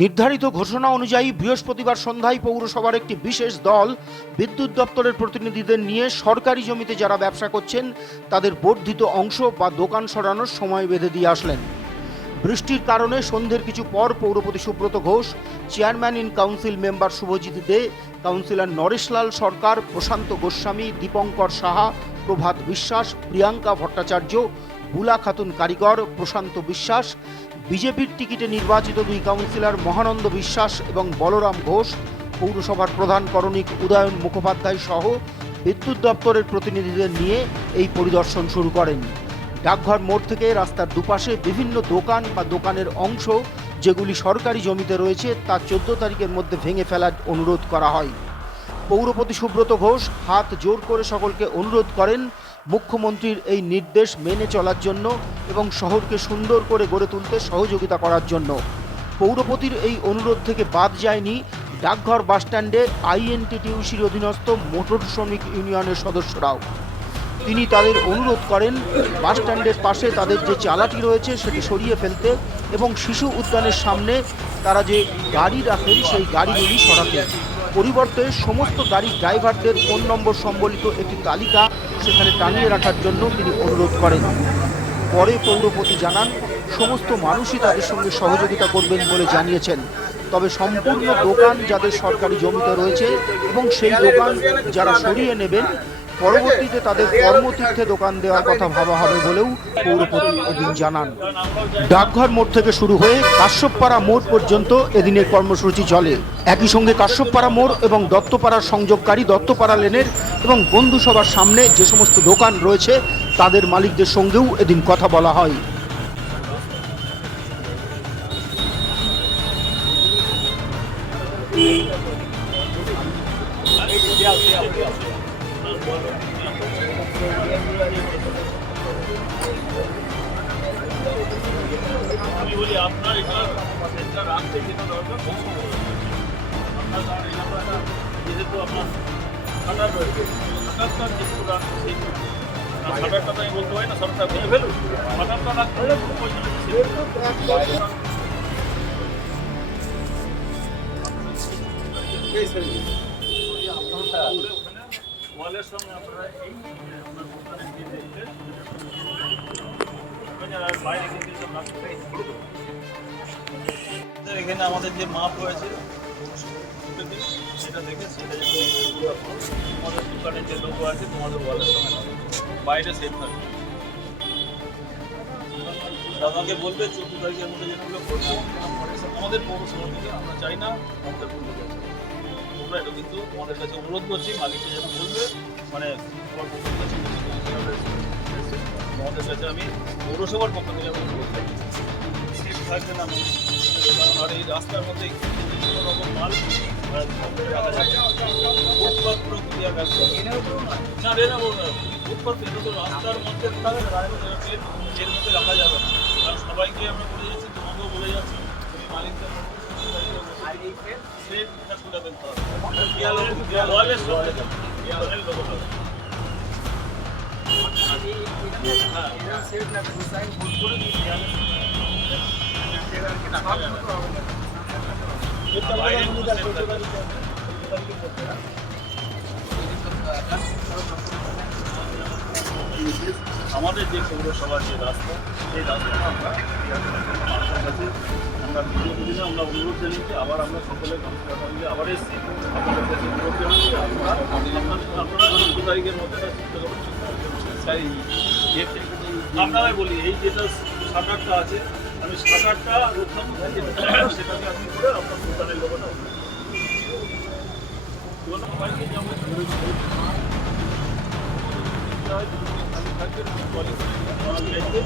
নির্ধারিত ঘোষণা অনুযায়ী বৃহস্পতিবার সন্ধ্যায় পৌরসভার একটি বিশেষ দল বিদ্যুৎ দপ্তরের প্রতিনিধিদের নিয়ে সরকারি জমিতে যারা ব্যবসা করছেন তাদের বর্ধিত অংশ বা দোকান সরানোর সময় বেঁধে দিয়ে আসলেন। বৃষ্টির কারণে সন্ধ্যের কিছু পর পৌরপতি Subrata Ghosh, chairman in council member Shubhajit Dey, councillor Nareshlal Sarkar, Prashanta Goswami, Dipankar Saha, Prabhat Biswas, Priyanka Bhattacharya, বুলা খাতুন কারিগর, প্রশান্ত বিশ্বাস, বিজেপির টিকিটে নির্বাচিত দুই কাউন্সিলর মহানন্দ বিশ্বাস এবং বলরাম ঘোষ, পৌরসভার প্রধান করণিক উদয়ন মুখোপাধ্যায় সহ বিদ্যুৎ দপ্তরের প্রতিনিধিদের নিয়ে এই পরিদর্শন শুরু করেন। ডাকঘর মোড় থেকে রাস্তার দুপাশে বিভিন্ন দোকান বা দোকানের অংশ যেগুলি সরকারি জমিতে রয়েছে তা 14 তারিখের মধ্যে ভেঙে ফেলার অনুরোধ করা হয়। পৌরপতি সুব্রত ঘোষ হাত জোর করে সকলকে অনুরোধ করেন মুখ্যমন্ত্রীর এই নির্দেশ মেনে চলার জন্য এবং শহরকে সুন্দর করে গড়ে তুলতে সহযোগিতা করার জন্য। পৌরপতির এই অনুরোধ থেকে বাদ যায়নি ডাকঘর বাসস্ট্যান্ডে আইএনটিটিউসির অধীনস্থ মোটর শ্রমিক ইউনিয়নের সদস্যরাও। তিনি তাদের অনুরোধ করেন বাসস্ট্যান্ডের পাশে তাদের যে চালাটি রয়েছে সেটি সরিয়ে ফেলতে এবং শিশু উদ্যানের সামনে তারা যে গাড়ি রাখেন সেই গাড়িগুলি সরাতে। পরিবর্তে সমস্ত গাড়ির ড্রাইভারদের ফোন নম্বর সম্বলিত একটি তালিকা সেখানে টানিয়ে রাখার জন্য তিনি অনুরোধ করেন। পরে পৌরপতি জানান সমস্ত মানুষই তাদের সঙ্গে সহযোগিতা করবেন বলে জানিয়েছেন, তবে সম্পূর্ণ দোকান যাদের সরকারি জমিতে রয়েছে এবং সেই দোকান যারা সরিয়ে নেবেন পরবর্তীতে তাদের কর্মতীর্থে দোকান দেওয়ার কথা ভাবা হবে বলেও পৌরপতি এদিন জানান। ডাকঘর মোড় থেকে শুরু হয়ে কাশ্যপপাড়া মোড় পর্যন্ত এদিনের কর্মসূচি চলে। একই সঙ্গে কাশ্যপপাড়া মোড় এবং দত্তপাড়ার সংযোগকারী দত্তপাড়া লেনের এবং বন্ধুসভার সামনে যে সমস্ত দোকান রয়েছে তাদের মালিকদের সঙ্গেও এদিন কথা বলা হয়। আমি বলি আপনার এটা রাখতে যেটা দরকার আপনার যেহেতু আপনার খাটার রয়েছে খাটারটা যেহেতু রাখতে সেই খাটারটা তো আমি বলতে পারি না সরকার ভেঙে ফেলুন খাটারটা রাখতে ওয়ালের সঙ্গে আপনারা এই আপনার দোকানে দিয়ে দেখবেন বাইরে কিন্তু এখানে আমাদের যে মাপ রয়েছে সেটা দেখে সেটা তোমাদের দোকানের যে লোগো আছে তোমাদের ওয়ালের সঙ্গে বাইরে সেট থাকবে। দাদাকে বলবে 14 তারিখের মধ্যে যেগুলো করবো আমাদের পৌরসভা থেকে আমরা চাই না আমাদের পূর্ণ করতে তোমরা এটা কিন্তু তোমাদের কাছে অনুরোধ করছি মালিককে যেন বলবে মানে আমাদের কাছে আমি পৌরসভার পক্ষ থেকে আমি বলতে সিট থাকবে না আর এই রাস্তার মধ্যে বিভিন্ন রকম মাল ফুটপাথ পুরো ক্লিয়ার রাখতে না রেনা বলবো ফুটপাথ এটা তো রাস্তার মধ্যে থাকবে এর মধ্যে রাখা যাবে না কারণ সবাইকে আমরা বলে যাচ্ছি তোমাকেও বলে যাচ্ছি তুমি মালিকদের সেটটা তুলে ফেলতে হবে ওয়ালের সঙ্গে ওয়ালের লোগোটা আমাদের যে পৌরসভার যে রাস্তা সেই রাস্তাটা আমরা বিগত দিনে আমরা অনুরোধ জানিয়েছি আবার আমরা সকলের কাউন্সিলররা মিলে আবার এসেছি আপনাদের কাছে অনুরোধ জানাচ্ছি আপনারা 14 তারিখের মধ্যে আপনারাই বলি এই যেটা শাটারটা আছে আমি শাটারটা রক্ষা সেটাকে আপনি করে আপনার দোকানের লোকটা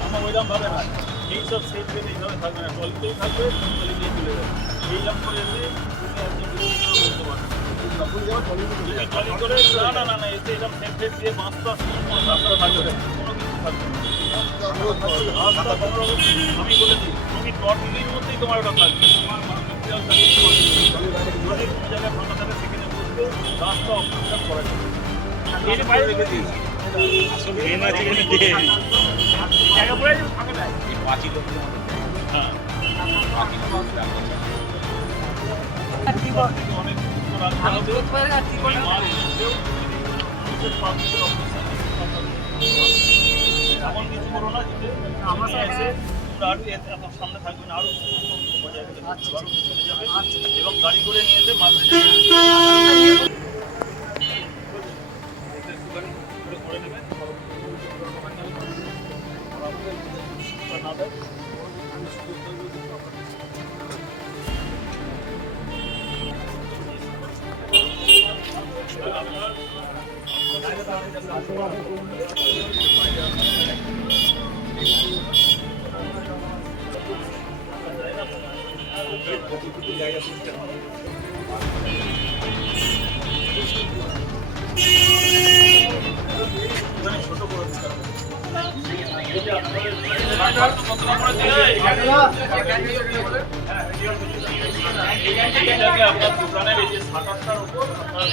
আমার ওইরকম ভাবে না এইসব সেট পেতে এইভাবে থাকবে না টলিতেই থাকবে টলি নিয়ে চলে যাবে এইরকম করে এসে টলি করে না না না এসে এরকম সেট সেট দিয়ে বাঁচটা রাস্তা থাকবে কোনো কিছু থাকবে আমি বলেছি তুমি টলির মধ্যেই তোমার ওটা থাকবে কোনো জায়গায় ফাঁকা থাকে সেখানে বসবে রাস্তা অপরিষ্কার করা যাবে এর বাইরে রেখে দিয়েছি আসলে মেন আছে এখানে জায়গা পড়ে ফাঁকা নাই এই 5 লোক হ্যাঁ অনেক রাখতে হবে এমন কিছু করো না যেতে আমার এসে আরো এত সামনে থাকবে না, আরো বজায় রেখে আরো চলে যাবে এবং গাড়ি করে নিয়ে এসে মার্কেটে করে নেবেন না দেয়। ছোট করে দিতে হবে। এটাকে আপনার দোকানের এই যে শাটারটার উপর আপনার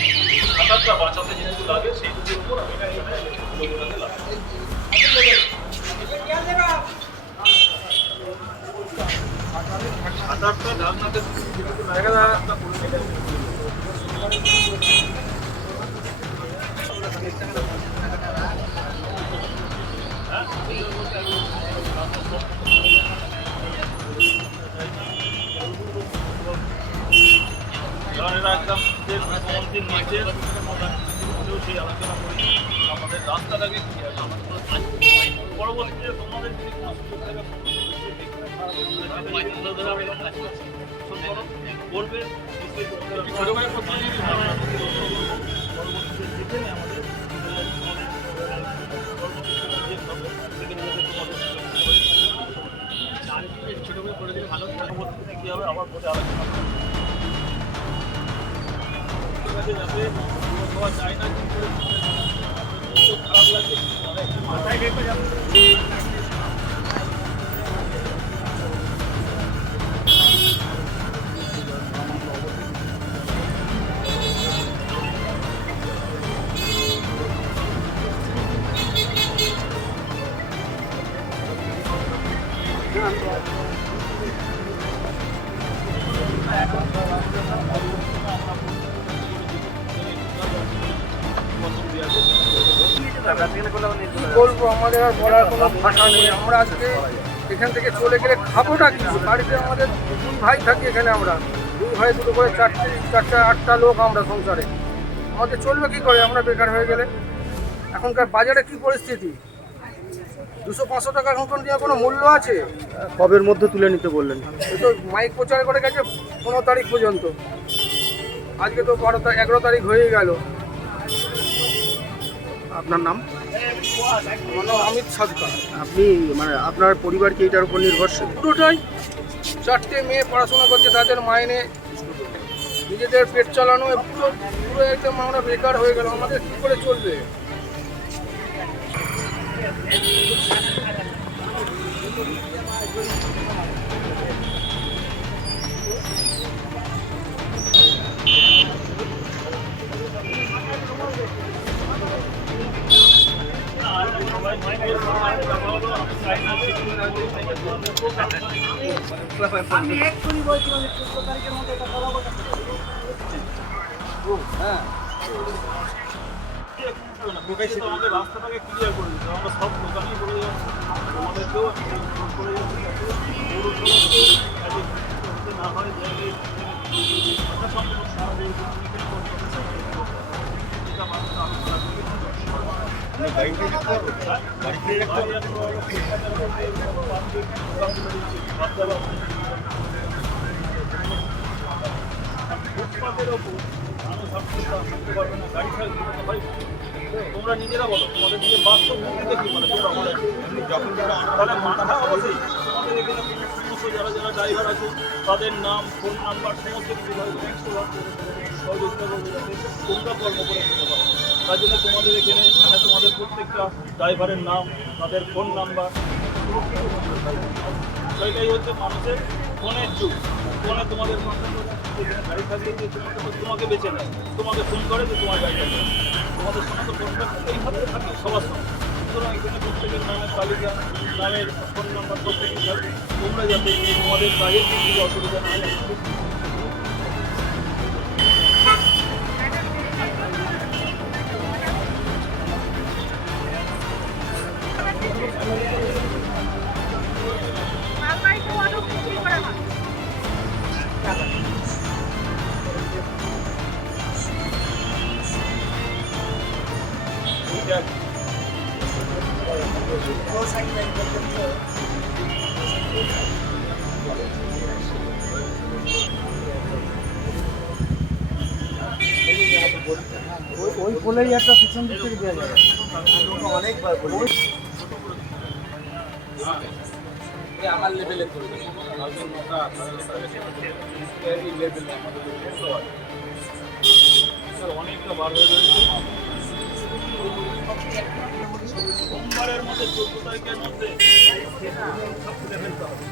শাটারটা বাঁচাতে যেহেতু লাগে সেই দুটোর উপর আমি লোকটাকে লাগাই। শাটারটা ঢাকনাতে একদম নিচে সেই আলোচনা করি আমাদের রাস্তাটাকে পরবর্তীতে তোমাদের যদি করবে ছোট করে করে দিলে ভালো কি হবে আবার পরে আলোচনা যাতে সবাই চায় না কি করে খারাপ লাগছে মাথায় রেখে যাবে। বলবো আমাদের আর বলার কোনো ভাষা নেই। আমরা আজকে এখান থেকে চলে গেলে খাবোটা কি? বাড়িতে আমাদের দুই ভাই থাকি, এখানে আমরা দুই ভাই দুটো করে চারটা আটটা লোক আমরা সংসারে, আমাদের চলবে কি করে আমরা বেকার হয়ে গেলে? এখনকার বাজারে কি পরিস্থিতি? 200-500 টাকার মতন দিয়ে কোনো মূল্য আছে? কবের মধ্যে তুলে নিতে বললেন? এই তো মাইক প্রচার করে গেছে 15 তারিখ পর্যন্ত, আজকে তো 11 তারিখ হয়ে গেল। আপনার নাম? আমার নাম অমিত সাজকা। আপনি মানে আপনার পরিবার কি এটার উপর নির্ভরশীল? পুরোটাই 4টে মেয়ে পড়াশোনা করছে, তাদের মাইনে, নিজেদের পেট চালানো, পুরো পুরো একদম আমরা বেকার হয়ে গেল। আমাদের কী করে চলবে? আমি এক্ষুনি বলছিলাম 14 তারিখের মধ্যে এটা করা কথা। হ্যাঁ, আমাদের রাস্তাটাকে ক্লিয়ার করে দিতে আমরা সব দোকানেই করে যাচ্ছি, আমাদেরকেও করে যাচ্ছি যাতে না হয় যে ফুটপাতের ওপর মানুষ থাকতে পারবে না, গাড়ি থাকবে না। ভাই তোমরা নিজেরা বলো তোমাদের দিকে বাস্তব ভূমিকা কি মানে যখন তাহলে মাথা অবশ্যই আমাদের এখানে সমস্ত যারা যারা ড্রাইভার আছে তাদের নাম, ফোন নাম্বার সমস্ত কিছু সহযোগিতা করবে যাতে তোমরা কর্ম করে দিতে পারো। তার জন্য তোমাদের এখানে তোমাদের প্রত্যেকটা ড্রাইভারের নাম, তাদের ফোন নাম্বার, সেটাই হচ্ছে মানুষের ফোনের যুগ। ফোনে তোমাদের গাড়ি থাকলে যে তোমাকে বেছে নেয়, তোমাকে ফোন করে যে তোমার গাড়ি আছে, তোমাদের সঙ্গে তো কন্ট্যাক্ট এইভাবে থাকে সবার সঙ্গে। সুতরাং এখানে প্রত্যেকের নামের তালিকা, নামের ফোন নাম্বার প্রত্যেকেই থাকবে। তোমরা যাতে তোমাদের কাজের দিক থেকে অসুবিধা না হয় দেখ ওই পোলেই একটা পিছন দিক থেকে দেওয়া যাবে অনেকবার বলি আমার লেভেলে করে দেবো কালকে মোটা এই লেভেলে আমাদের অনেকটা বার হয়ে রয়েছে সোমবারের মধ্যে 14 তারিখের মধ্যে সব খুলে ফেলতে হবে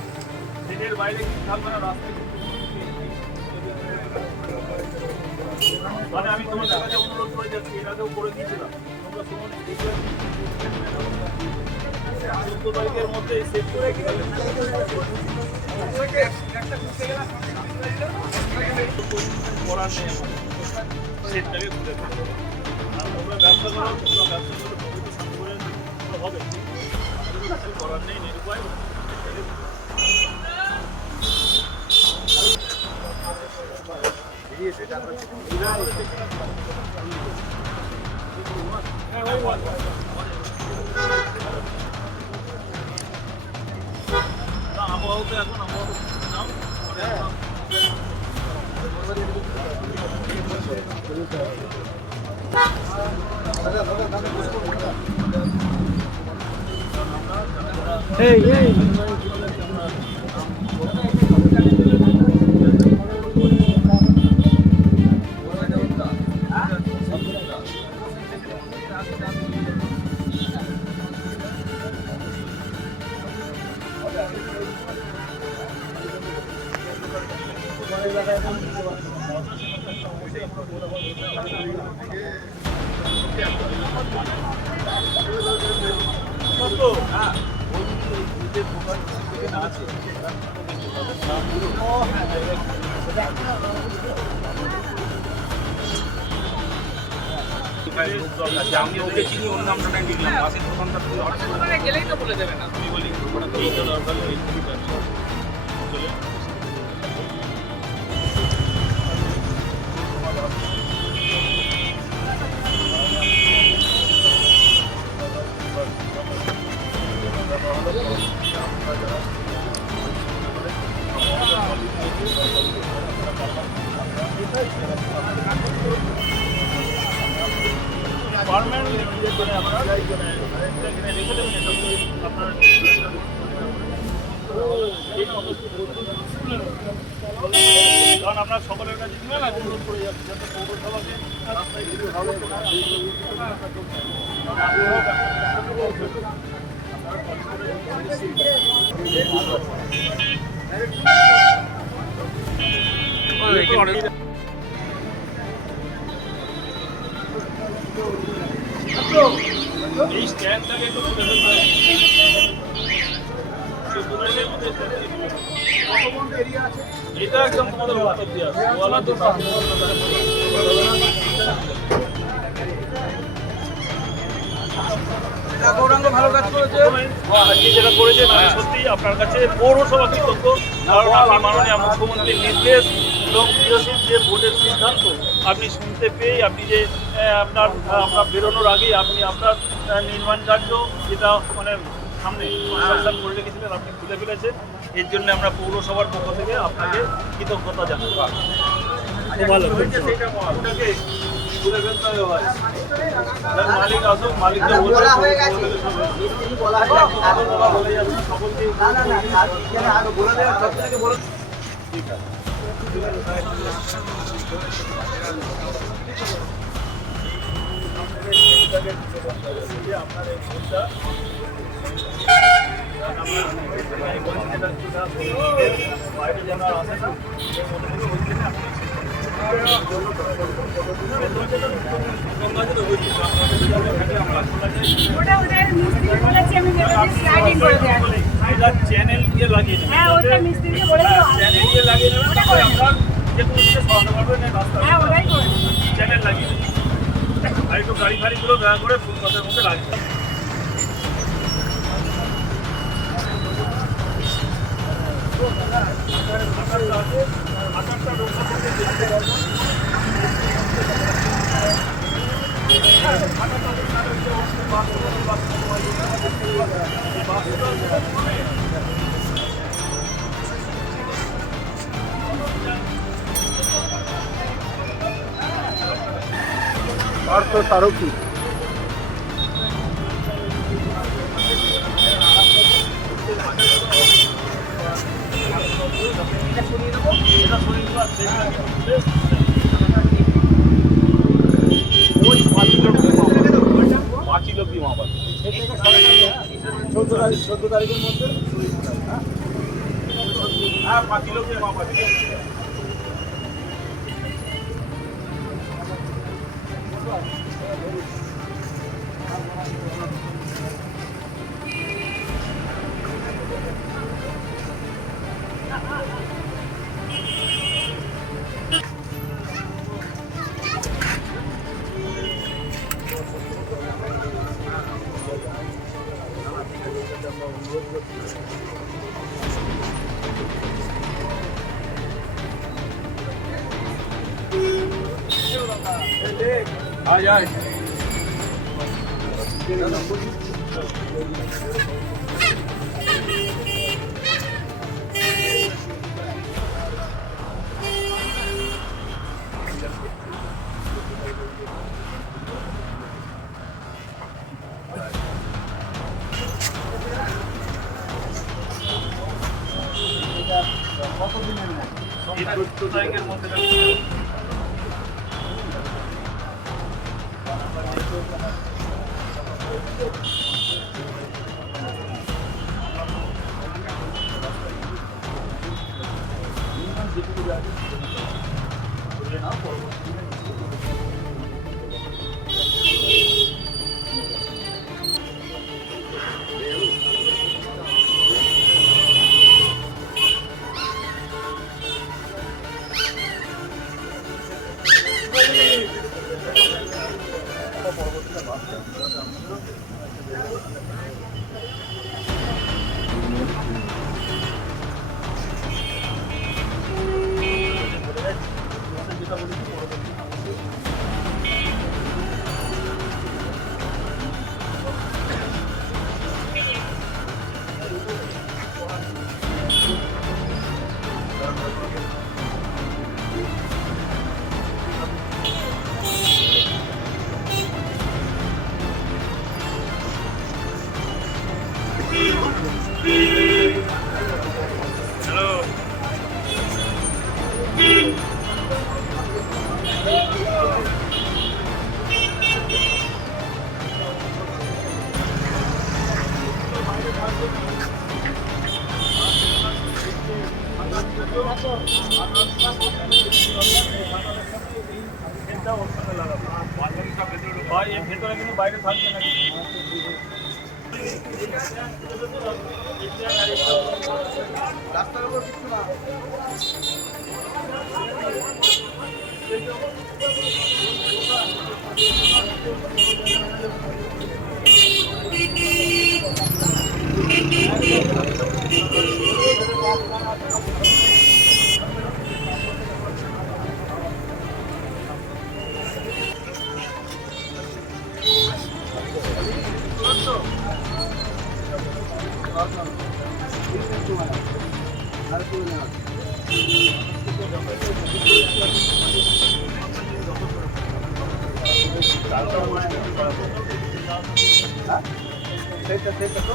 দিনের বাইরে কি থাকবে না রাস্তায় মানে আমি তোমাদের কাছে অনুরোধ করে যাচ্ছি এর আগেও করে দিয়েছিলাম তোমরা শুনুন 14 তারিখের মধ্যে সেট করে করার নেই সেটটাকে খুলে ফেলতে আর তোমরা ব্যবসা করো তোমরা ব্যবসা করো প্রকৃতি শান্তি করে হবে আমাদের করার নেই নিরুপায় আবহাওয়া তো এখন আবহাওয়া এই এই আমি ওকে চিনি ওর নামটা নাই লিখলাম বাসের দোকানটা ওখানে গেলেই তো বলে দেবে না আমি বলি এইটা দরকার এই চলে কারণ আপনার সকলের কাছে দিবে না অনুরোধ করে যাচ্ছে যাতে পৌরসভাকে রাস্তায় কিছু ভালো এই স্ট্যান্ডটাকে একটু তুলে ফেলতে হবে এটা একদম তোমাদের বক্তব্য আছে ওয়ালা তো গৌরাঙ্গ ভালো কাজ করেছে আজকে যেটা করেছেন আমি সত্যি আপনার কাছে পৌরসভা কৃতজ্ঞ কারণ আপনি মাননীয় মুখ্যমন্ত্রীর নির্দেশ এবং বিরোধীর যে ভোটের সিদ্ধান্ত আপনি শুনতে পেয়ে আপনি যে আপনার বেরোনোর আগেই আপনি আপনার নির্মাণ কার্য যেটা মানে সামনে কনস্ট্রাকশন করে রেখেছিলেন আপনি খুলে ফেলেছেন এর জন্য আমরা পৌরসভার পক্ষ থেকে আপনাকে কৃতজ্ঞতা জানাই ভালো ওটাকে খুলে ফেলতে হবে ভাই মালিক আসুক মালিককে ঠিক আছে আপনার এই ফোনটা বাইরে যেন আসে না চ্যানেল দিয়ে লাগিয়ে চ্যানেল দিয়ে লাগিয়ে যে কোনো সরাতে পারবেন রাস্তা চ্যানেল লাগিয়ে আর একটু গাড়ি ফাড়িগুলো দয়া করে ফুটপাতের মধ্যে লাগবে আটারটা পার্থ সারথি। এটা শনিবার ওই পাঁচিলব্ধি মামাবাদ 14 তারিখের মধ্যে হ্যাঁ পাঁচিলব্ধি মামাবাদ আয় আয়। এটা 14 তারিখের মধ্যে ভেতরে কিন্তু বাইরে থাকবে না রাস্তার উপর কিছু না। সেটা তো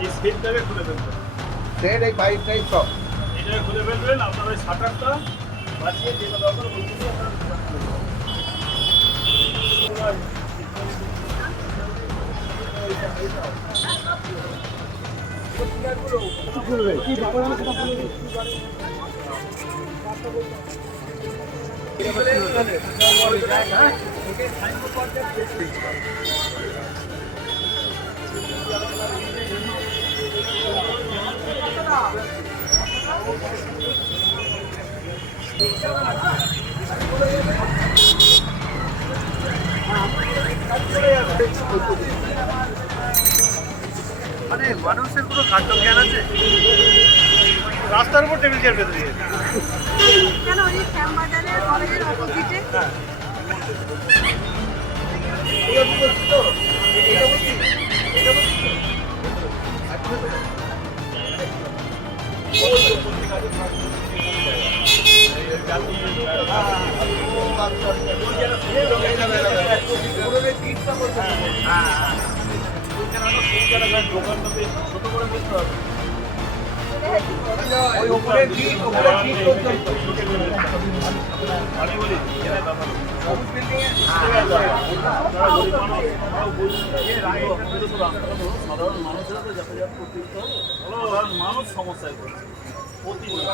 এই স্পেসটাকে খুলে ফেলবেন সেট এই বাইকটাই সব। এটাকে খুলে ফেলবেন আপনার ওই শাটারটা বাঁচিয়ে যেটা দরকার বলছি মানে মানুষের কোনো খাদ্য জ্ঞান আছে? রাস্তার উপর টেবিল চেয়ার বেঁধে দিয়েছে। কেন ওই শ্যামবাজারের কলেজের অপোজিটে ওই উপরে ঠিক পর্যন্ত আমি বলি সবুজ বিল্ডিং এর সাধারণ মানুষেরা তো যাতায়াত করতে দিতে হবে। সাধারণ মানুষ সমস্যায় পড়ছে প্রতিদিন।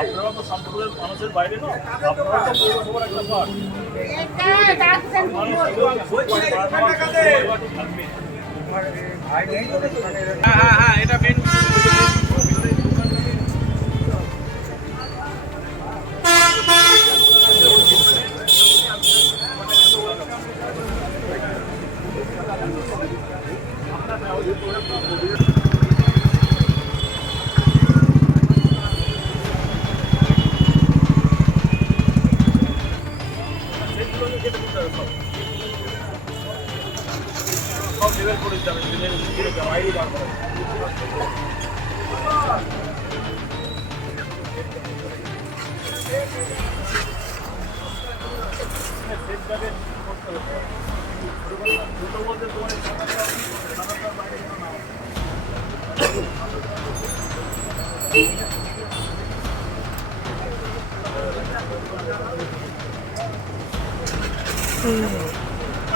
আপনারা তো শান্তিপুরের মানুষের বাইরে না, আপনারা তো পৌরসভার একটা পার্ট। হ্যাঁ এটা মেন সব লেভেল করে যাবে, আইডি বার করা দুটো বলতে তোমার বাইরে না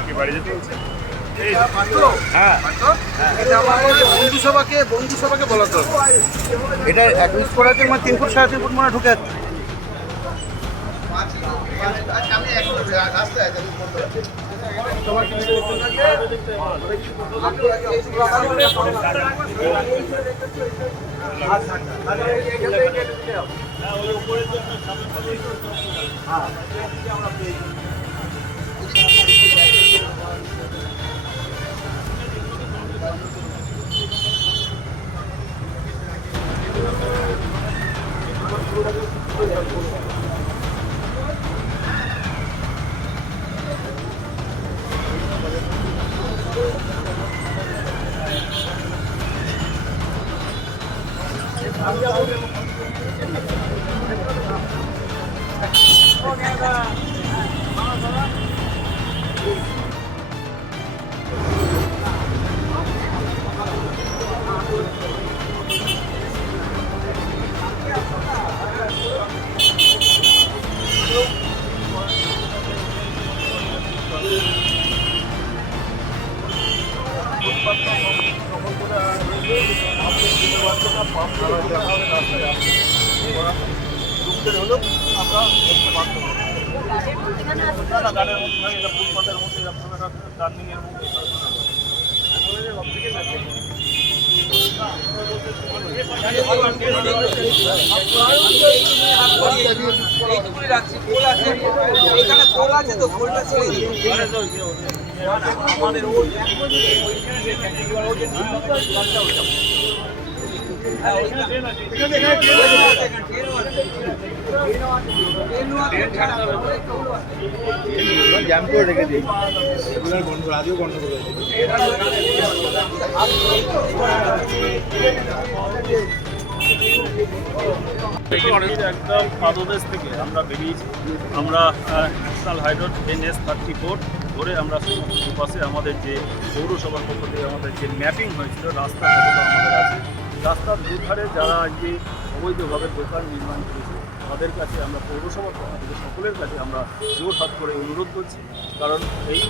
কি বাড়ি যেতে হচ্ছে? বন্ধুসভাকে বলা তো এটা 21 করাতে মানে 3 ফুট 3.5 ফুট মানে ঢুকে যাচ্ছে। ওই উপরের জন্য সামনে আমরা পেয়েছি। হলেও আমরা দেখতে পারতাম না, গানের মধ্যে নয়, এটা ফুটপাতের মধ্যে টার্নিংয়ের মধ্যে আমাদের জ্যাম করে রেখে দিই, এগুলোর গন্ডগোল আজও গন্ডগোল হয়েছে। একদম পাদদেশ থেকে আমরা বেরিয়েছি। আমরা ন্যাশনাল হাইরোড NH-34 ধরে আমরা দুপাশে আমাদের যে পৌরসভার পক্ষ থেকে আমাদের যে ম্যাপিং হয়েছিল রাস্তা কতটা আমাদের আছে, রাস্তার দুধারে যারা আজকে অবৈধভাবে দোকান নির্মাণ করেছে তাদের কাছে আমরা পৌরসভার পক্ষ থেকে সকলের কাছে আমরা জোর হাত করে অনুরোধ করছি, কারণ এই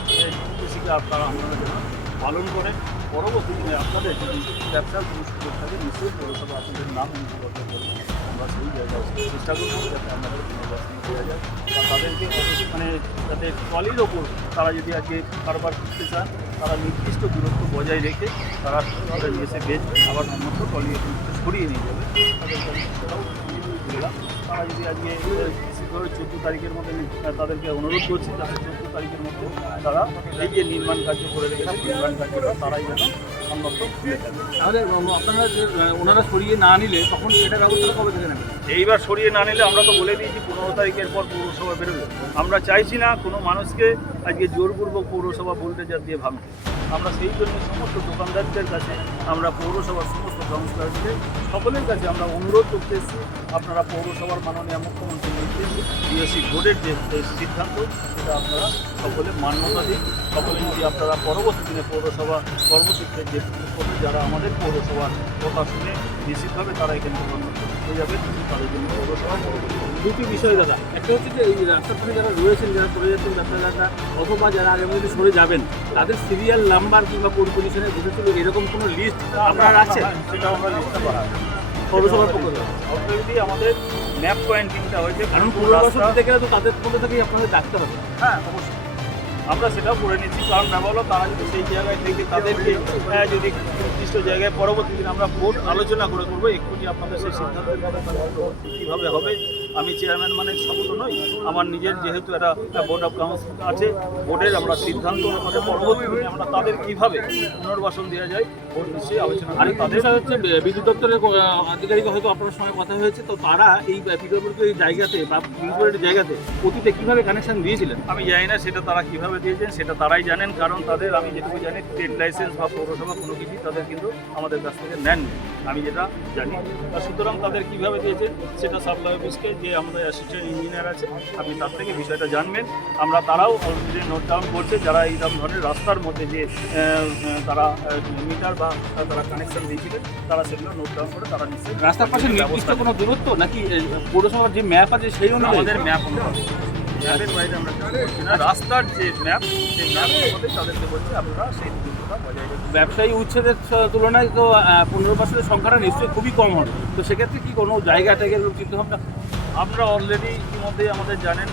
কৃষিকে আপনারা আপনারা পালন করেন। পরবর্তী দিনে আপনাদের যদি ব্যবসার কোনো সুযোগ থাকে নিশ্চয়ই পৌরসভা আপনাদের নাম অনুসরণ করবে। আমরা সেই জায়গায় চেষ্টা করবো যাতে আমাদের পুনর্বাসন দেওয়া যায় বা তাদেরকে মানে যাতে ট্রলির ওপর তারা যদি আজকে কারবার করতে চান তারা নির্দিষ্ট দূরত্ব বজায় রেখে তারা তাদের এসে বেচ আবার অন্যত্র ট্রলি সরিয়ে নিয়ে যাবে। তাদের কাছে সেটাও দিলাম। তারা যদি আজকে আনুষ্ঠানিকভাবে 14 তারিখের মধ্যে তাদেরকে অনুরোধ করছি যাতে 14 তারিখের মধ্যে তারা এই যে নির্মাণ কার্য করে রেখেছে নির্মাণ কার্যটা তারাই যেন অন্যত্র খুলে থাকে। তাহলে আপনারা যে ওনারা সরিয়ে না নিলে তখন সেটা ব্যবস্থা কবে থেকে নেবেন? এইবার সরিয়ে না নিলে আমরা তো বলে দিয়েছি 15 তারিখের পর পৌরসভা বেরোবে। আমরা চাইছি না কোনো মানুষকে আজকে জোরপূর্বক পৌরসভা বুলডোজার দিয়ে ভাঙতে। আমরা সেই জন্য সমস্ত দোকানদারদের কাছে আমরা পৌরসভার সমস্ত কাউন্সিলরদের সকলের কাছে আমরা অনুরোধ করতে এসেছি, আপনারা পৌরসভার মাননীয় মুখ্যমন্ত্রী নির্দেশ ডিওসি বোর্ডের যে সিদ্ধান্ত সেটা আপনারা সকলে মান্যতা দিন। সকলে যদি আপনারা পরবর্তী দিনে পৌরসভা কর্মসূচিতে যে করবে যারা আমাদের পৌরসভার কথা শুনে নিশ্চিতভাবে তারা এখানে হয়ে যাবে তাদের জন্য পৌরসভা দুটি বিষয় দাদা, একটা হচ্ছে যে এই রাস্তার পাশে যারা রয়েছেন, যারা সরে যাচ্ছেন ব্যবসাদাররা অথবা যারা আগামী দিনে সরে যাবেন, তাদের সিরিয়াল নাম্বার কিংবা কোন পজিশনে বসেছিল এরকম কোনো লিস্ট আপনার আছে? সেটা আমরা লিস্টটা করা পৌরসভার পক্ষ থেকে অলরেডি আমাদের ম্যাপ পয়েন্টিংটা হয়েছে, কারণ পুনর্বাসন দিতে গেলে তো তাদের মধ্যে থেকেই আপনাদের ডাকতে হবে। হ্যাঁ অবশ্যই আমরা সেটাও করে নিচ্ছি। কারণ ব্যাপার হলো তারা যদি সেই জায়গায় থেকে তাদেরকে যদি নির্দিষ্ট জায়গায় পরবর্তী দিন আমরা বোর্ড আলোচনা করে করবো, এক্ষুনি আপনাদের সেই সিদ্ধান্তের কথা কীভাবে হবে। আমি চেয়ারম্যান মানে শব্দ নই, আমার নিজের যেহেতু একটা বোর্ড অফ কাউন্সিল আছে, বোর্ডের আমরা সিদ্ধান্ত অনুসারে পরবর্তী দিনে আমরা তাদের কীভাবে পুনর্বাসন দেওয়া যায় বোর্ড নিশ্চয়ই আলোচনা করে। আরেকটা বিষয় হচ্ছে বিদ্যুৎ দপ্তরের আধিকারিক হয়তো আপনার সঙ্গে কথা হয়েছে, তো তারা এই পিডব্লিউডি এই জায়গাতে বা মিউনিসিপ্যালিটির জায়গাতে অতীতে কীভাবে কানেকশন দিয়েছিলেন আমি জানি না, সেটা তারা কীভাবে দিয়েছেন সেটা তারাই জানেন। কারণ তাদের আমি যেটুকু জানি ট্রেড লাইসেন্স বা পৌরসভা কোনো কিছুই তাদের কিন্তু আমাদের কাছ থেকে নেননি, আমি যেটা জানি। সুতরাং তাদের কীভাবে দিয়েছেন সেটা সাপ্লাই অফিসকে যে আমাদের অ্যাসিস্ট্যান্ট ইঞ্জিনিয়ার আছে আপনি তার থেকে বিষয়টা জানবেন। আমরা তারাও অলরেডি নোট ডাউন করছে যারা এইরকম ধরনের রাস্তার মধ্যে যে তারা মিটার বা তারা কানেকশন দিয়েছিলেন তারা সেগুলো নোট ডাউন করে তারা নিশ্চয়ই রাস্তার পাশে নির্দিষ্ট কোনো দূরত্ব নাকি পৌরসভার যে ম্যাপ আছে সেই অনুযায়ী? আমাদের ম্যাপ অনুযায়ী ম্যাপের বাইরে আমরা কিছু করছি না। রাস্তার যে ম্যাপ সেই ম্যাপ অনুযায়ী তাদেরকে বলছি আপনারা সেই দূরত্বটা বজায় রাখবেন। ব্যবসায়ী উচ্ছেদের তুলনায় তো পুনর্বাসনের সংখ্যাটা নিশ্চয়ই খুবই কম হবে, তো সেক্ষেত্রে কি কোনো জায়গা থেকে চিন্তাভাবনা? আমরা অলরেডি ইতিমধ্যেই আমাদের জানেন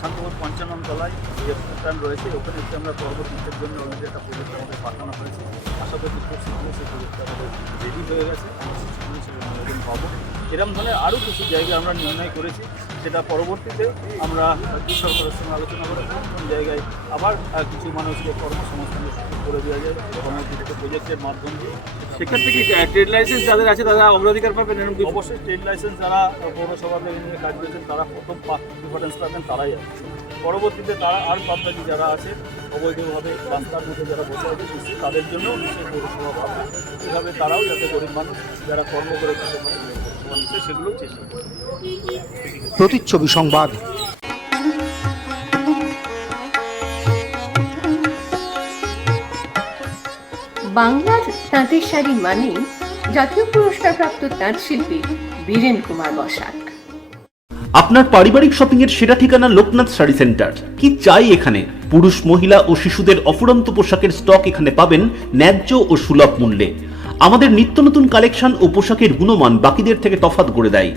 শান্তপুর 55 তলায় যে স্ট্যান্ড রয়েছে ওখানে হচ্ছে আমরা পরবর্তীদের জন্য অলরেডি একটা প্রজেক্ট আমাদের পাঠানো হয়েছে। আশা করি খুব শীঘ্রই সেই প্রজেক্টটা আমাদের রেডি হয়ে গেছে, আমরা শীঘ্রই সেটা আয়োজন পাবো। এরকম ধরনের আরও কিছু জায়গা আমরা নির্ণয় করেছি, সেটা পরবর্তীতে আমরা রাজ্য সরকারের সঙ্গে আলোচনা করে কোন জায়গায় আবার কিছু মানুষকে কর্মসংস্থানের সুযোগ করে দেওয়া যায় কর্মযুক্ত প্রজেক্টের মাধ্যম দিয়ে। সেক্ষেত্রে কি ট্রেড লাইসেন্স যাদের আছে তারা অগ্রাধিকার পাবেন? অবশ্যই ট্রেড লাইসেন্স যারা পৌরসভাতে নিয়ে কাজ করেছেন তারা প্রথম প্রিফারেন্স পাবেন, তারাই আছে। পরবর্তীতে তারা আর বাদবাকি যারা আছে অবৈধভাবে রাস্তার মধ্যে যারা বসে আছে নিশ্চয়ই তাদের জন্য নিশ্চয়ই পৌরসভা পাবে। এভাবে তারাও যাতে গরিব মানুষ যারা কর্ম করে খেতে পারে পৌরসভা নিশ্চয়ই সেগুলোও চেষ্টা করে। প্রতিচ্ছবি সংবাদ। বাংলার তাঁতের শাড়ি মানেই জাতীয় পুরস্কারপ্রাপ্ত তাঁত শিল্পী বীরেন কুমার বসাক। আপনার পারিবারিক শপিং এর সেরা ঠিকানা লোকনাথ শাড়ি সেন্টার। কি চাই এখানে? পুরুষ, মহিলা ও শিশুদের অফুরন্ত পোশাকের স্টক এখানে পাবেন ন্যায্য ও সুলভ মূল্যে। আমাদের নিত্য নতুন কালেকশন ও পোশাকের গুণমান বাকিদের থেকে তফাৎ করে দেয়।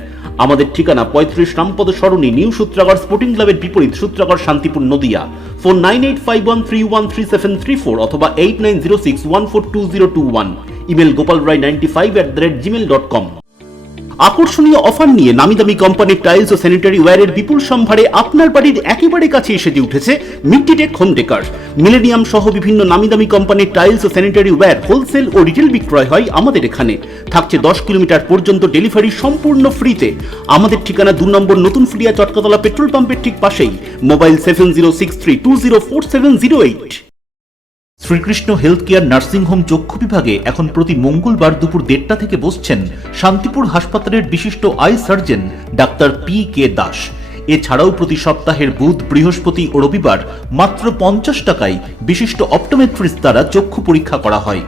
আমাদের ঠিকানা 35 রামপদ সরণি, নিউ সূত্রাগড় স্পোর্টিং ক্লাবের বিপরীত, সূত্রাগড়, শান্তিপুর, নদিয়া। ফোন 9851313734 অথবা 8906142021। Email gopalrai95@gmail.com। আকর্ষণীয় অফার নিয়ে নামি দামি কোম্পানির টাইলস ও স্যানিটারি ওয়্যারের বিপুল সম্ভারে আপনার বাড়ির একেবারে কাছে এসে উঠেছে মিট্টিটেক হোম ডেকার। মিলেনিয়াম সহ বিভিন্ন নামি দামি কোম্পানির টাইলস ও স্যানিটারি ওয়্যার হোলসেল ও রিটেল বিক্রয় হয় আমাদের এখানে। থাকছে 10 কিলোমিটার পর্যন্ত ডেলিভারি সম্পূর্ণ ফ্রিতে। আমাদের ঠিকানা 2 নম্বর নতুন ফ্রিয়া চটকাতলা পেট্রোল পাম্পের ঠিক পাশেই। Mobile 7063204708। Shrikrishna health care nursing home চক্ষু বিভাগে এখন প্রতি মঙ্গলবার দুপুর 1:30টা থেকে বসছেন শান্তিপুর হাসপাতালের বিশিষ্ট I surgeon doctor PK Das. এছাড়াও প্রতি সপ্তাহের বুধ, বৃহস্পতি ও রবিবার মাত্র 50 টাকায় বিশিষ্ট অপটোমেট্রিস্ট দ্বারা চক্ষু পরীক্ষা করা হয়।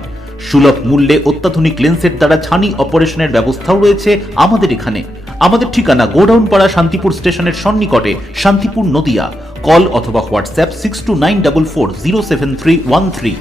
সুলভ মূল্যে অত্যাধুনিক লেন্সের দ্বারা ছানি অপারেশনের ব্যবস্থাও রয়েছে আমাদের এখানে। আমাদের ঠিকানা গোডাউনপাড়া, শান্তিপুর স্টেশনের সন্নিকটে, শান্তিপুর, নদিয়া। কল অথবা হোয়াটসঅ্যাপ 6294407313।